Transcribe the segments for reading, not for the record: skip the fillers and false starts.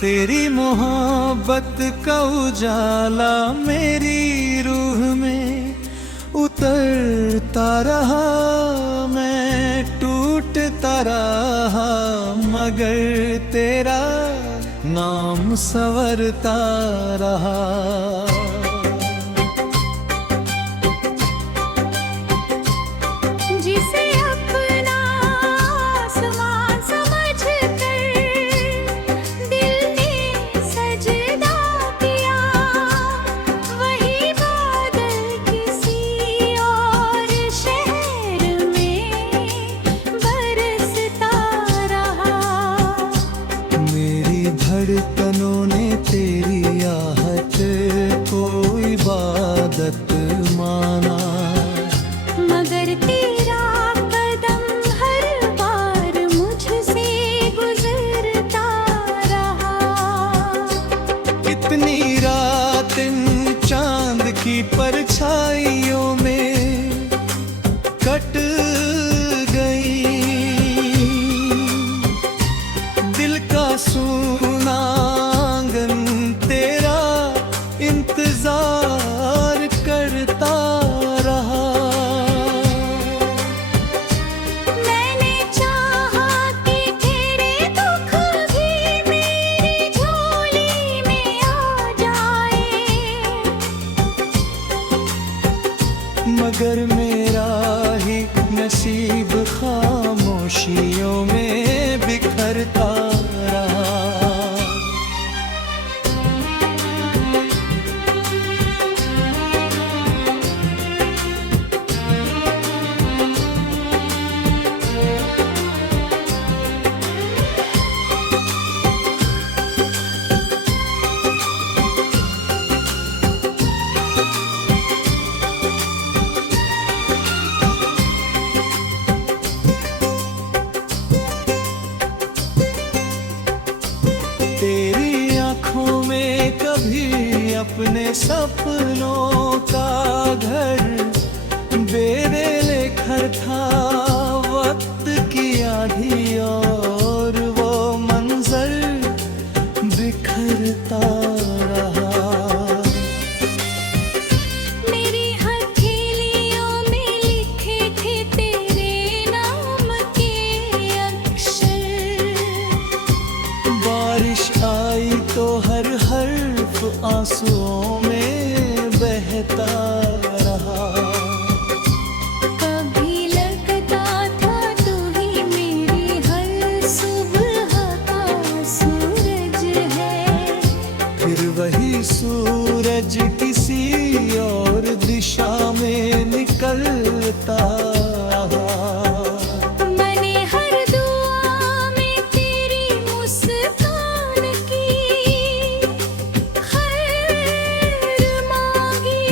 तेरी मोहब्बत का उजाला मेरी रूह में उतरता रहा, मैं टूटता रहा, मगर तेरा नाम संवरता रहा। जिसे अपना आसमान समझकर दिल ने सजदा किया, वही बादल किसी और शहर में बरसता रहा। मेरी धड़कनों ने तेरी आहट को इबादत माना, मगर तेरा कदम हर बार मुझसे गुजरता रहा। इतनी रात इन चांद की परछाइयों में कट गई, दिल का सूना आंगन तेरा इंतजार करता रहा। मैंने चाहा कि तेरे दुख भी मेरी झोली में आ जाए, मगर मेरा ही नसीब खामोशियों में बिखरता रहा। तेरी आँखों में कभी अपने सपनों का घर बेदे लेकर था, वक्त की आधी और वो मंजर बिखरता रहा। मेरी हथेलियों में लिखे थे तेरे नाम के अक्षर, बारिश आई तो हर हर्फ आंसुओं में बहता रहा। कभी लगता था तू ही मेरी हर सुबह का सूरज है, फिर वही सूरज किसी और दिशा में निकलता रहा। मैंने हर दुआ में तेरी मुस्कान की खैर मांगी,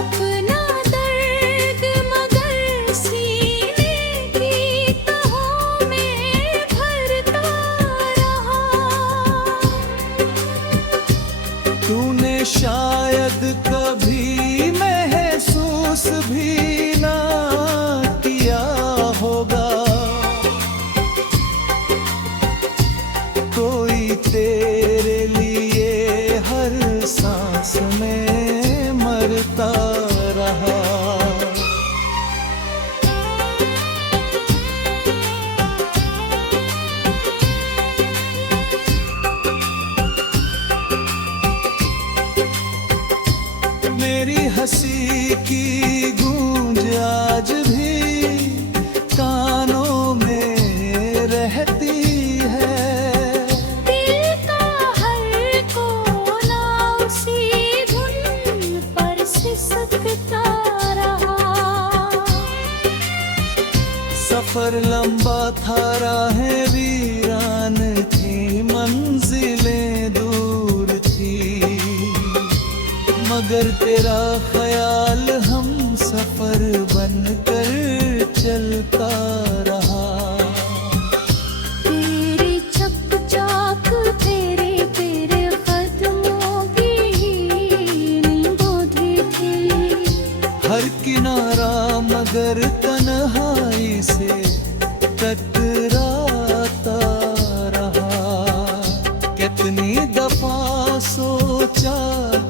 अपना दर्द मगर सीने की तहों में भरता रहा। तूने शायद कभी महसूस भी ना किया होगा, कोई तेरे लिए हर सांस में मरता रहा। मेरी हंसी की गूंज आज भी कानों में रहती है, दिल का हर कोना उसी धुन पर सिसकता रहा। सफर लंबा था, राहें वीरान थी, मंजिलें दूर थी, मगर तेरा ख्याल हम सफर बनकर चलता रहा। तेरे चकचाक तेरे तेरे कदमों की ही नींबूधी थी, हर किनारा मगर तन्हाई से टकराता रहा।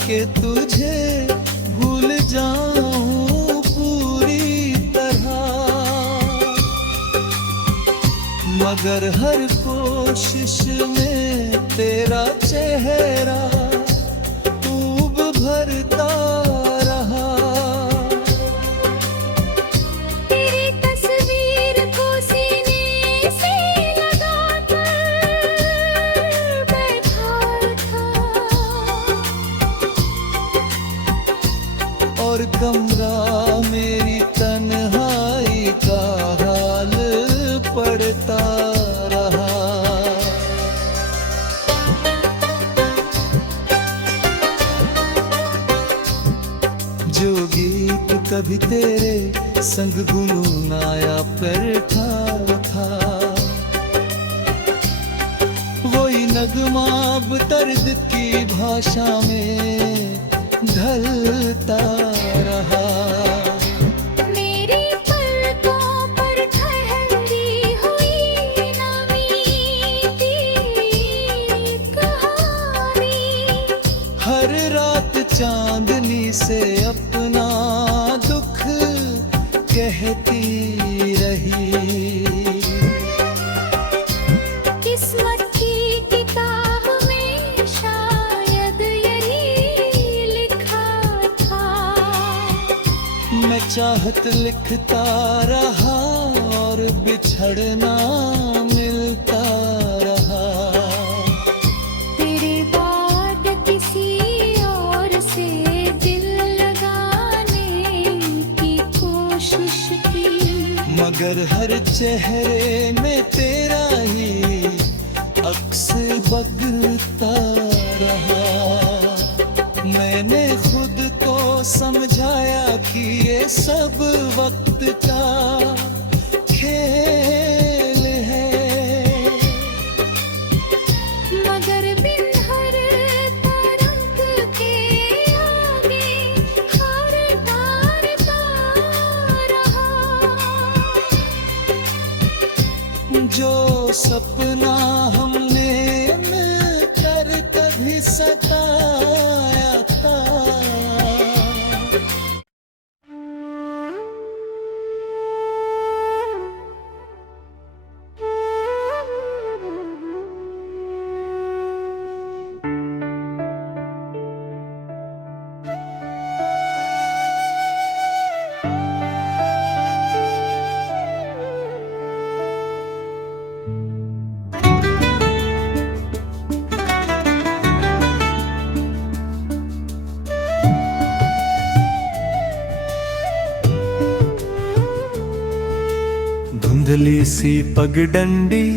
के तुझे भूल जाऊं पूरी तरह, मगर हर कोशिश में तेरा चेहरा खूब भरता रहा। तेरी तस्वीर को सीने से लगा कर बैठा था, और कमरा मेरी तन्हाई का हाल पड़ता रहा। जो गीत कभी तेरे संग गुनगुनाया करता था, वही नगमा अब दर्द की भाषा में ढलता रहा। मेरी पलकों पर ठहरी हुई नमी की कहानी, हर रात चांदनी से अपना दुख कहती रही। किस्मत की किताब में शायद यही लिखा था। मैं चाहत लिखता रहा और बिछड़ना मिलता रहा। तेरे बाद किसी और से दिल लगाने की कोशिश की, मगर हर चेहरे में तेरा ही अक्स बगता रहा। मैंने खुद को समझाया कि ये सब वक्त का खेल है, मगर बिन हर तरंग के आगे हारता रहा। जो सपना हमने मिलकर कभी सताया था। धुंधली सी पगडंडी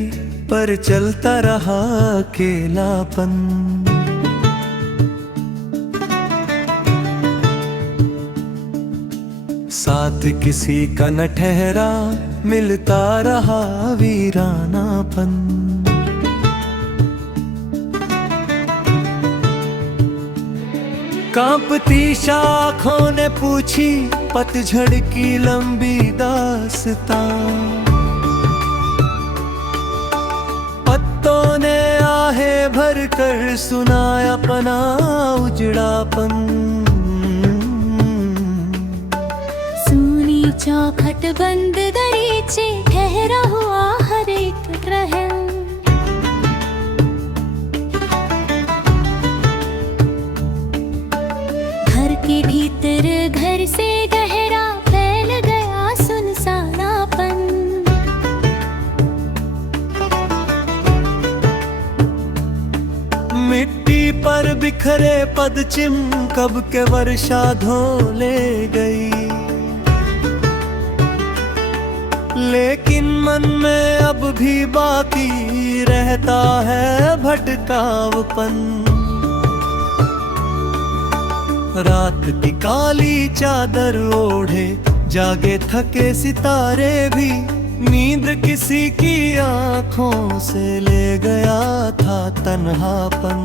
पर चलता रहा अकेलापन, साथ किसी का न ठहरा मिलता रहा वीरानापन। कांपती शाखों ने पूछी पतझड़ की लंबी दास्तां, पत्तों ने आहें भर कर सुनाया अपना उजड़ापन। सूनी चौखट बंद दरीचे ठहरा हुआ हर एक रहन, घर के भीतर घर से गहरा फैल गया सुनसानापन। मिट्टी पर बिखरे पदचिम कब के वर्षा धो ले गई, लेकिन मन में अब भी बाकी रहता है भटकावपन। रात की काली चादर ओढ़े जागे थके सितारे भी, नींद किसी की आंखों से ले गया था तन्हापन।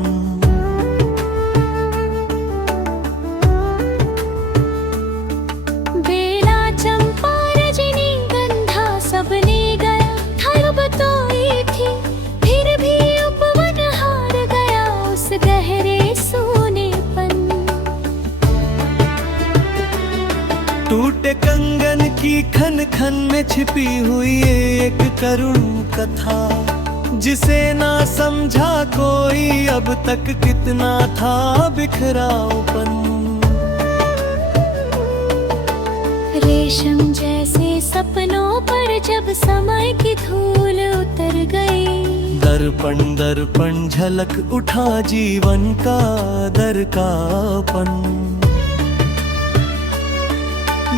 बेला चंपा रजनीगंधा सब ले गया था, अब तो एक ही फिर भी उपवन हार गया उस गहरे सोनेपन। टूटे कंगन की खन खन में छिपी हुई एक करुण कथा, जिसे ना समझा कोई अब तक कितना था बिखराओपन। रेशम जैसे सपनों पर जब समय की धूल उतर गई, दर्पण दर्पण झलक उठा जीवन का दरकापन।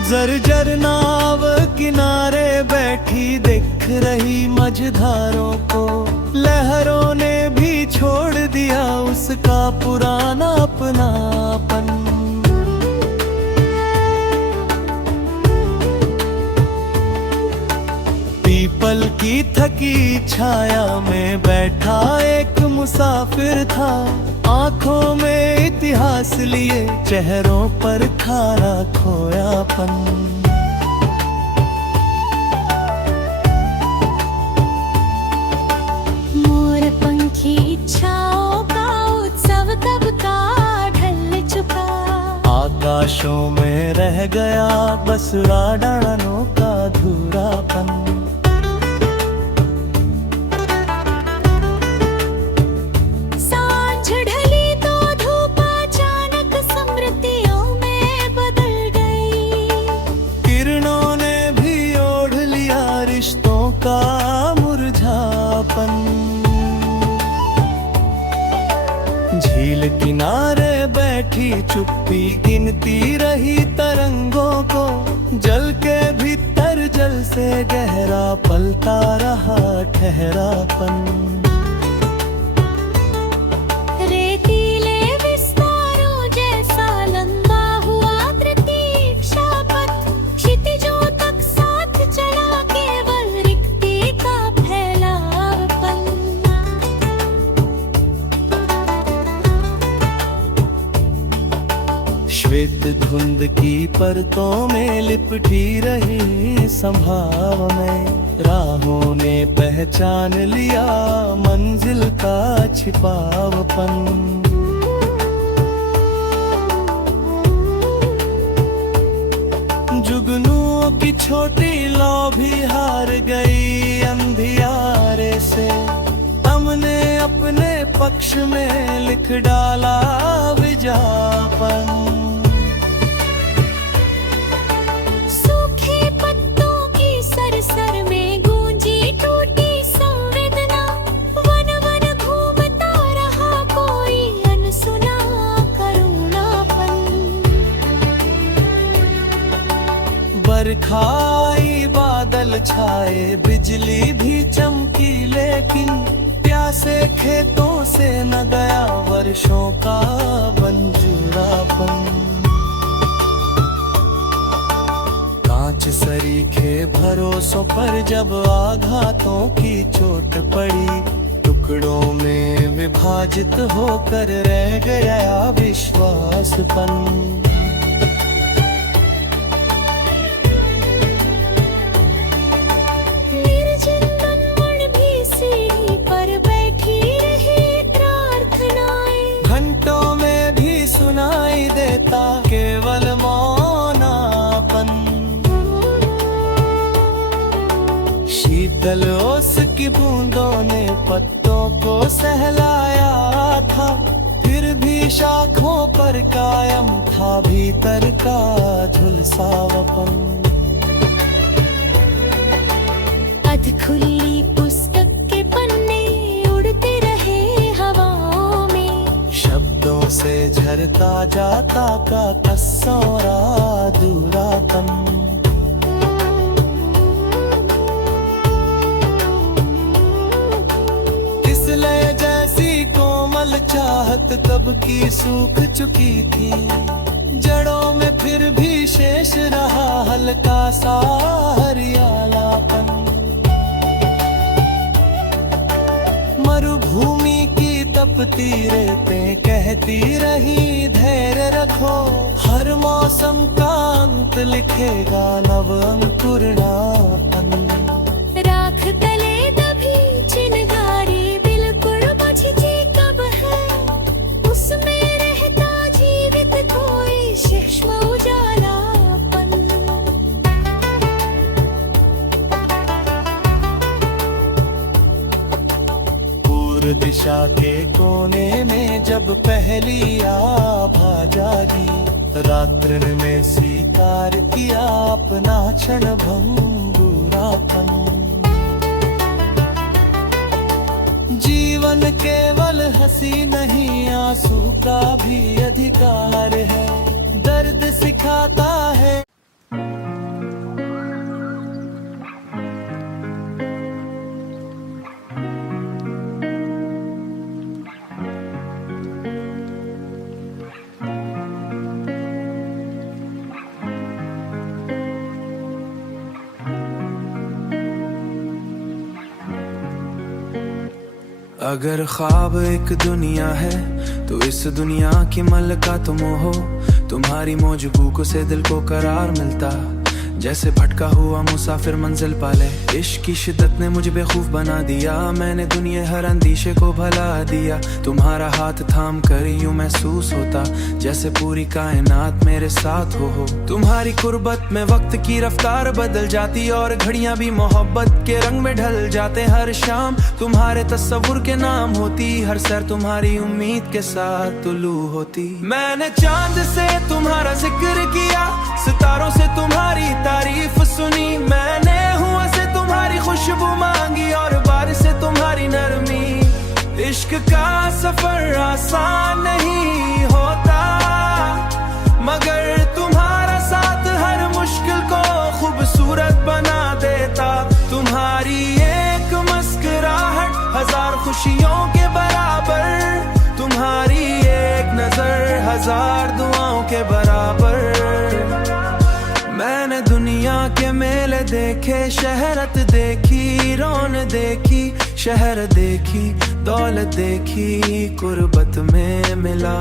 जर्जर नाव किनारे बैठी दिख रही मझधारों को, लहरों ने भी छोड़ दिया उसका पुराना अपनापन। पीपल की थकी छाया में बैठा एक मुसाफिर था, आंखों में इतिहास लिए चेहरों पर खारा खोयापन। मोर पंखी इच्छाओं का उत्सव कब का ढल चुका, आकाशों में रह गया बस उड़ानों का धूरापन। झील किनारे बैठी चुप्पी गिनती रही तरंगों को, जल के भीतर जल से गहरा पलता रहा ठहरापन। रेतीले विस्तारों जैसा लंबा हुआ प्रतीक्षा पथ, क्षितिजों तक साथ चला केवल रिक्ति का फैलावपन। श्वेत धुंध की परतों में लिपटी रही संभावनाएं, राहों ने पहचान लिया मंजिल का छिपावपन। जुगनुओं की छोटी लौ भी हार गई अंधियारे से, हमने अपने पक्ष में लिख डाला विज्ञापन। बरखाई बादल छाए बिजली भी चमकी, लेकिन प्यासे खेतों से न गया वर्षों का बंजूरापन। कांच सरीखे भरोसों पर जब आघातों की चोट पड़ी, टुकड़ों में विभाजित होकर रह गया विश्वासपन। सुनाई देता केवल मौनापन। शीतल ओस की बूंदों ने पत्तों को सहलाया था, फिर भी शाखों पर कायम था भीतर का झुलसावपन। अधखुली पुस्तक के पन्ने उड़ते रहे हवाओं में, शब्दों से झरता जाता का कसौरा अधूरापन। इसलिए जैसी कोमल चाहत कब की सूख चुकी थी, जड़ों में फिर भी शेष रहा हल्का सा हरियालापन। मरुभूमि की तपती रेतें कहती रही धैर्य रखो, हर मौसम का अंत लिखेगा नव अंकुरनापन। राख तले दबी चिनगारी बिल्कुल बुझती कब है, उसमें रहता जीवित कोई सूक्ष्म उजालापन। दरिया के कोने में जब पहली आभा जागी, रात्रि में स्वीकार किया अपना क्षण भंगुरापन। जीवन केवल हंसी नहीं, आंसू का भी अधिकार है, दर्द सिखाता है। अगर ख्वाब एक दुनिया है तो इस दुनिया की मलका तुम हो। तुम्हारी मौजूदगी से दिल को करार मिलता, जैसे भटका हुआ मुसाफिर मंजिल पाले। इश्क की शिद्दत ने मुझे बेखौफ बना दिया, मैंने दुनिया हर अंदेशे को भला दिया। तुम्हारा हाथ थाम कर यूं महसूस होता जैसे पूरी कायनात मेरे साथ हो। तुम्हारी कुर्बत में वक्त की रफ्तार बदल जाती और घड़ियां भी मोहब्बत के रंग में ढल जाते। हर शाम तुम्हारे तस्वुर के नाम होती, हर सर तुम्हारी उम्मीद के साथ तुलू होती। मैंने चांद से तुम्हारा जिक्र किया, सितारों से तुम्हारी तारीफ सुनी। मैंने हुआ से तुम्हारी खुशबू मांगी और बारिश से तुम्हारी नरमी। इश्क का सफर आसान नहीं होता, मगर तुम्हारा साथ हर मुश्किल को खूबसूरत बना देता। तुम्हारी एक मुस्कुराहट हजार खुशियों के बराबर, तुम्हारी एक नजर हजार दुआओं के बराबर। मैंने दुनिया के मेले देखे, शहरत देखी, रौन देखी, शहर देखी, दौलत देखी, कुर्बत में मिला।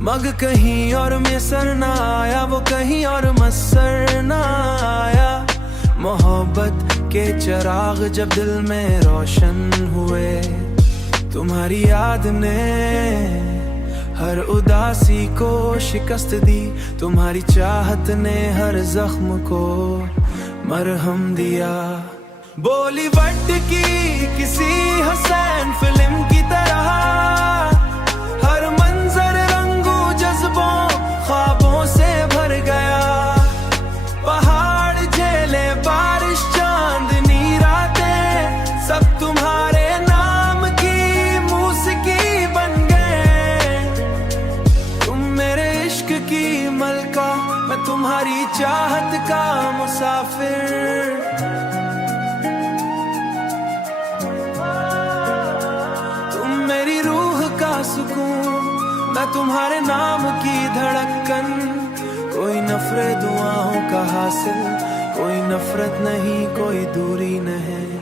मग कहीं और मैसर ना आया, वो कहीं और मसर ना आया। मोहब्बत के चिराग जब दिल में रोशन हुए, तुम्हारी याद ने हर उदासी को शिकस्त दी। तुम्हारी चाहत ने हर जख्म को मरहम दिया। बॉलीवुड की किसी हुसैन फिल्म की तरह हर मंजर रंगों जज्बों ख्वाबों से भर गया। पहाड़ झेले बारिश चांदनी रातें, सब तुम्हारे नाम की मौसीकी बन गए। तुम मेरे इश्क की मलका, मैं तुम्हारी चाहत का मुसाफिर। तुम मेरी रूह का सुकून, मैं तुम्हारे नाम की धड़कन। कोई नफरत दुआओं का हासिल, कोई नफरत नहीं, कोई दूरी नहीं।